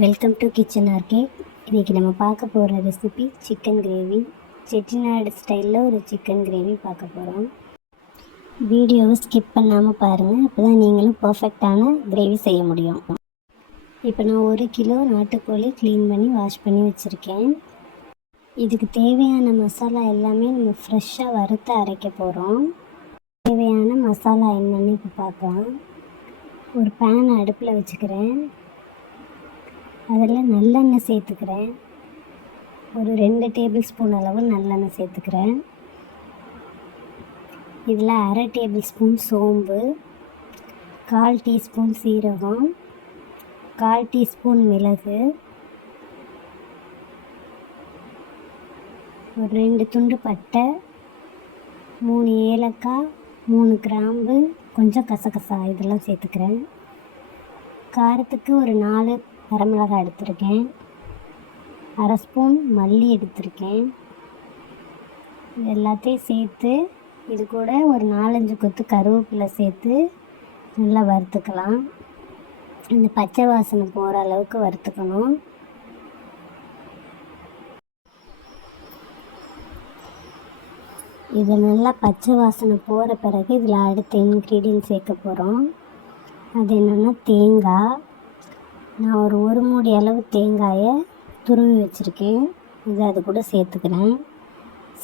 Welcome to kitchen arcade. இன்றைக்கி நம்ம பார்க்க போகிற ரெசிபி சிக்கன் கிரேவி. செட்டிநாடு ஸ்டைலில் ஒரு சிக்கன் கிரேவி பார்க்க போகிறோம். வீடியோவை ஸ்கிப் பண்ணாமல் பாருங்கள், அப்போ தான் நீங்களும் பர்ஃபெக்டான கிரேவி செய்ய முடியும். இப்போ நான் 1 கிலோ நாட்டுக்கோழி க்ளீன் பண்ணி வாஷ் பண்ணி வச்சுருக்கேன். இதுக்கு தேவையான மசாலா எல்லாமே நம்ம ஃப்ரெஷ்ஷாக வறுத்து அரைக்க போகிறோம். தேவையான மசாலா என்னென்னு இப்போ பார்க்கலாம். ஒரு பேன் அடுப்பில் வச்சுக்கிறேன். அதில் நல்லெண்ணெய் சேர்த்துக்கிறேன். ஒரு 2 டேபிள் ஸ்பூன் அளவு நல்லெண்ணெய் சேர்த்துக்கிறேன். இதில் 1/2 டேபிள் ஸ்பூன் சோம்பு, 1/4 டீஸ்பூன் சீரகம், 1/4 டீஸ்பூன் மிளகு, ஒரு 2 துண்டு பட்டை, 3 ஏலக்காய், 3 கிராம்பு, கொஞ்சம் கசகசா இதெல்லாம் சேர்த்துக்கிறேன். காரத்துக்கு ஒரு 4 வரமிளகாய் எடுத்திருக்கேன். 1/2 ஸ்பூன் மல்லி எடுத்திருக்கேன். இது எல்லாத்தையும் சேர்த்து இது கூட ஒரு 4-5 கொத்து கருவேப்பிலை சேர்த்து நல்லா வறுத்துக்கலாம். இந்த பச்சை வாசனை போகிற அளவுக்கு வறுத்துக்கணும். இது நல்லா பச்சை வாசனை போகிற பிறகு இதில் அடுத்த இன்க்ரீடியன்ட் சேர்க்க போகிறோம். அது என்னென்னா தேங்காய். நான் ஒரு மூடி அளவு தேங்காயை துருவி வச்சுருக்கேன். இதை அது கூட சேர்த்துக்கிறேன்.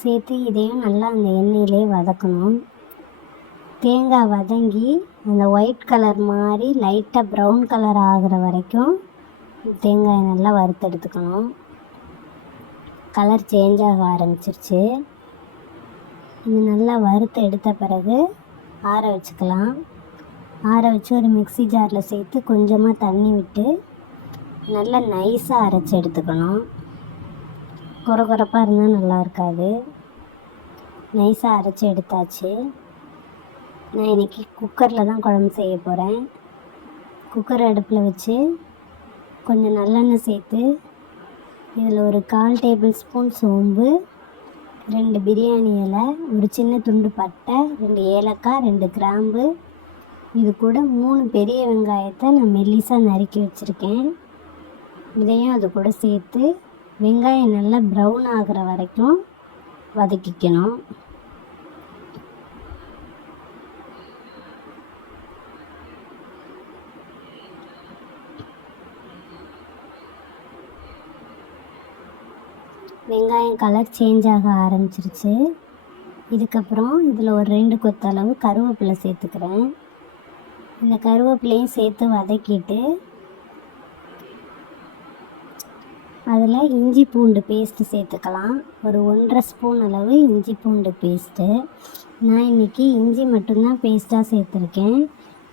சேர்த்து இதையும் நல்லா அந்த எண்ணெயிலே வதக்கணும். தேங்காய் வதங்கி அந்த ஒயிட் கலர் மாதிரி லைட்டாக ப்ரௌன் கலர் ஆகிற வரைக்கும் தேங்காயை நல்லா வறுத்தெடுத்துக்கணும். கலர் சேஞ்ச் ஆக ஆரம்பிச்சிருச்சு. இது நல்லா வறுத்து எடுத்த பிறகு ஆற வச்சுக்கலாம். ஆற வச்சு ஒரு மிக்ஸி ஜாரில் சேர்த்து கொஞ்சமாக தண்ணி விட்டு நல்லா நைஸாக அரைச்சி எடுத்துக்கணும். கொரகொரப்பாக இருந்தால் நல்லா இருக்காது. நைஸாக அரைச்சி எடுத்தாச்சு. நான் இன்றைக்கி குக்கரில் தான் குழம்பு செய்ய போகிறேன். குக்கர் அடுப்பில் வச்சு கொஞ்சம் நல்லெண்ணெய் சேர்த்து இதில் ஒரு 1/4 டேபிள் ஸ்பூன் சோம்பு, 2 பிரியாணி இலை, ஒரு சின்ன துண்டு பட்டை, 2 ஏலக்காய், 2 கிராம்பு, இது கூட 3 பெரிய வெங்காயத்தை நான் மெல்லிசாக நறுக்கி வச்சுருக்கேன். இதையும் அது கூட சேர்த்து வெங்காயம் நல்லா ப்ரௌன் ஆகிற வரைக்கும் வதக்கிக்கணும். வெங்காயம் கலர் சேஞ்ச் ஆக ஆரம்பிச்சிருச்சு. இதுக்கப்புறம் இதில் ஒரு 2 கொத்தளவு கருவேப்பிலை சேர்த்துக்கிறேன். இந்த கருவேப்பிலையும் சேர்த்து வதக்கிட்டு அதில் இஞ்சி பூண்டு பேஸ்ட்டு சேர்த்துக்கலாம். ஒரு 1/2 ஸ்பூன் அளவு இஞ்சி பூண்டு பேஸ்ட்டு. நான் இன்றைக்கி இஞ்சி மட்டும்தான் பேஸ்ட்டாக சேர்த்துருக்கேன்.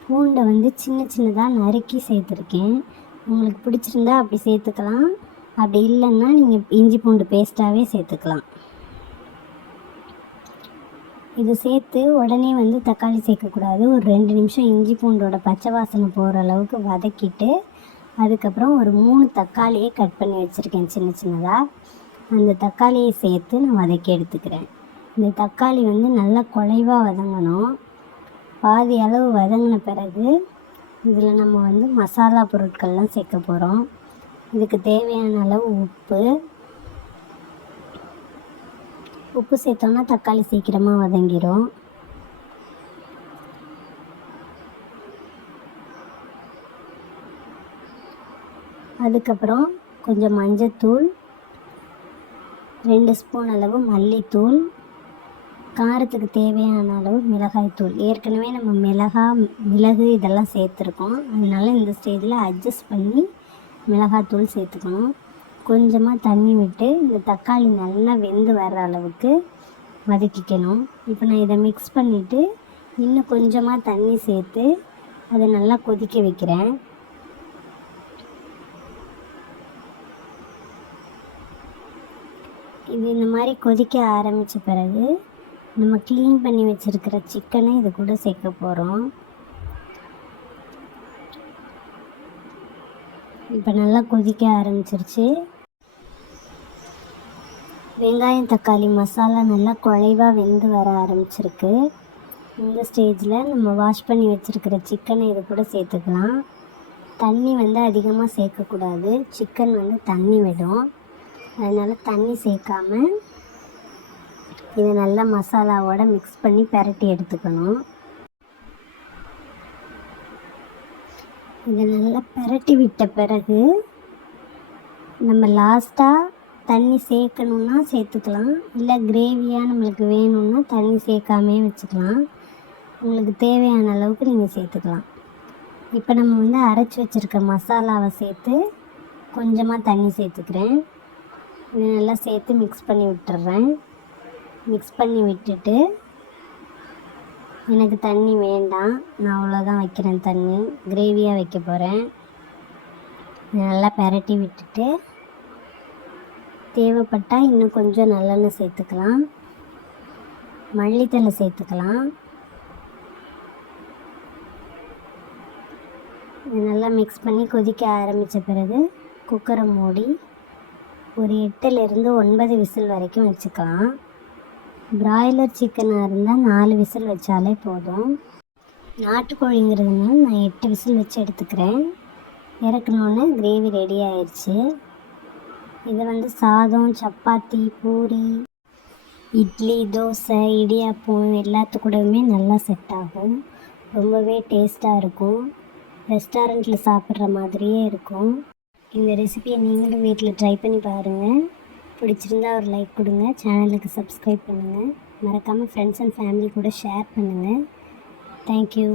பூண்டை சின்ன சின்னதாக நறுக்கி சேர்த்துருக்கேன். உங்களுக்கு பிடிச்சிருந்தா அப்படி சேர்த்துக்கலாம். அப்படி இல்லைன்னா நீங்கள் இஞ்சி பூண்டு பேஸ்ட்டாகவே சேர்த்துக்கலாம். இது சேர்த்து உடனே தக்காளி சேர்க்கக்கூடாது. ஒரு 2 நிமிஷம் இஞ்சி பூண்டோட பச்சை வாசனை போகிற அளவுக்கு வதக்கிட்டு அதுக்கப்புறம் ஒரு 3 தக்காளியை கட் பண்ணி வச்சுருக்கேன் சின்ன சின்னதாக. அந்த தக்காளியை சேர்த்து நான் வதக்கி எடுத்துக்கிறேன். இந்த தக்காளி நல்லா குழைவாக வதங்கணும். பாதி அளவு வதங்கின பிறகு இதில் நம்ம மசாலா பொருட்கள்லாம் சேர்க்க போகிறோம். இதுக்கு தேவையான அளவு உப்பு சேர்த்தோன்னா தக்காளி சீக்கிரமாக வதங்கிடும். அதுக்கப்புறம் கொஞ்சம் மஞ்சத்தூள், 2 ஸ்பூன் அளவு மல்லித்தூள், காரத்துக்கு தேவையான அளவு மிளகாய்த்தூள். ஏற்கனவே நம்ம மிளகு இதெல்லாம் சேர்த்துருக்கோம். அதனால் இந்த ஸ்டேஜில் அட்ஜஸ்ட் பண்ணி மிளகாய்த்தூள் சேர்த்துக்கணும். கொஞ்சமாக தண்ணி விட்டு இந்த தக்காளி நல்லா வெந்து வர்ற அளவுக்கு வதக்கிக்கணும். இப்போ நான் இதை மிக்ஸ் பண்ணிவிட்டு இன்னும் கொஞ்சமாக தண்ணி சேர்த்து அதை நல்லா கொதிக்க வைக்கிறேன். இது இந்த மாதிரி கொதிக்க ஆரம்பித்த பிறகு நம்ம க்ளீன் பண்ணி வச்சுருக்கிற சிக்கனை இது கூட சேர்க்க போகிறோம். இப்போ நல்லா கொதிக்க ஆரம்பிச்சிருச்சு. வெங்காயம் தக்காளி மசாலா நல்லா குழைவாக வெந்து வர ஆரம்பிச்சிருக்கு. இந்த ஸ்டேஜில் நம்ம வாஷ் பண்ணி வச்சுருக்கிற சிக்கனை இது கூட சேர்த்துக்கலாம். தண்ணி வந்து அதிகமாக சேர்க்கக்கூடாது. சிக்கன் வந்து தண்ணி விடும். அதனால் தண்ணி சேர்க்காம இதை நல்லா மசாலாவோட மிக்ஸ் பண்ணி பிரட்டி எடுத்துக்கணும். இதை நல்லா பிரட்டி விட்ட பிறகு நம்ம லாஸ்ட்டாக தண்ணி சேர்க்கணுன்னா சேர்த்துக்கலாம். இல்லை கிரேவியாக நம்மளுக்கு வேணும்னா தண்ணி சேர்க்காமே வச்சுக்கலாம். உங்களுக்கு தேவையான அளவுக்கு நீங்கள் சேர்த்துக்கலாம். இப்போ நம்ம வந்து அரைச்சி வச்சுருக்க மசாலாவை சேர்த்து கொஞ்சமாக தண்ணி சேர்த்துக்கிறேன். இதை நல்லா சேர்த்து மிக்ஸ் பண்ணி விட்டுறேன். மிக்ஸ் பண்ணி விட்டுட்டு எனக்கு தண்ணி வேண்டாம், நான் அவ்வளோதான் வைக்கிறேன். தண்ணி கிரேவியாக வைக்க போகிறேன். நல்லா பிரட்டி விட்டுட்டு தேவைப்பட்டால் இன்னும் கொஞ்சம் நல்லெண்ணெய் சேர்த்துக்கலாம், மல்லித்தலை சேர்த்துக்கலாம். நல்லா மிக்ஸ் பண்ணி கொதிக்க ஆரம்பித்த பிறகு குக்கரை மூடி ஒரு 8லேருந்து 9 விசில் வரைக்கும் வச்சுக்கலாம். பிராய்லர் சிக்கனாக இருந்தால் 4 விசில் வச்சாலே போதும். நாட்டுக்கோழிங்கிறதுனால நான் 8 விசில் வச்சு எடுத்துக்கிறேன். இறக்கணுன்னு கிரேவி ரெடி ஆயிடுச்சு. இதை வந்து சாதம், சப்பாத்தி, பூரி, இட்லி, தோசை, இடியாப்பம் எல்லாத்துக்கூடவுமே நல்லா செட் ஆகும். ரொம்பவே டேஸ்ட்டாக இருக்கும். ரெஸ்டாரண்ட்டில் சாப்பிட்ற மாதிரியே இருக்கும். இந்த ரெசிபியை நீங்களும் வீட்டில் ட்ரை பண்ணி பாருங்கள். பிடிச்சிருந்தா ஒரு லைக் கொடுங்க, சேனலுக்கு சப்ஸ்கிரைப் பண்ணுங்கள், மறக்காமல் ஃப்ரெண்ட்ஸ் அண்ட் ஃபேமிலி கூட ஷேர் பண்ணுங்கள். தேங்க்யூ.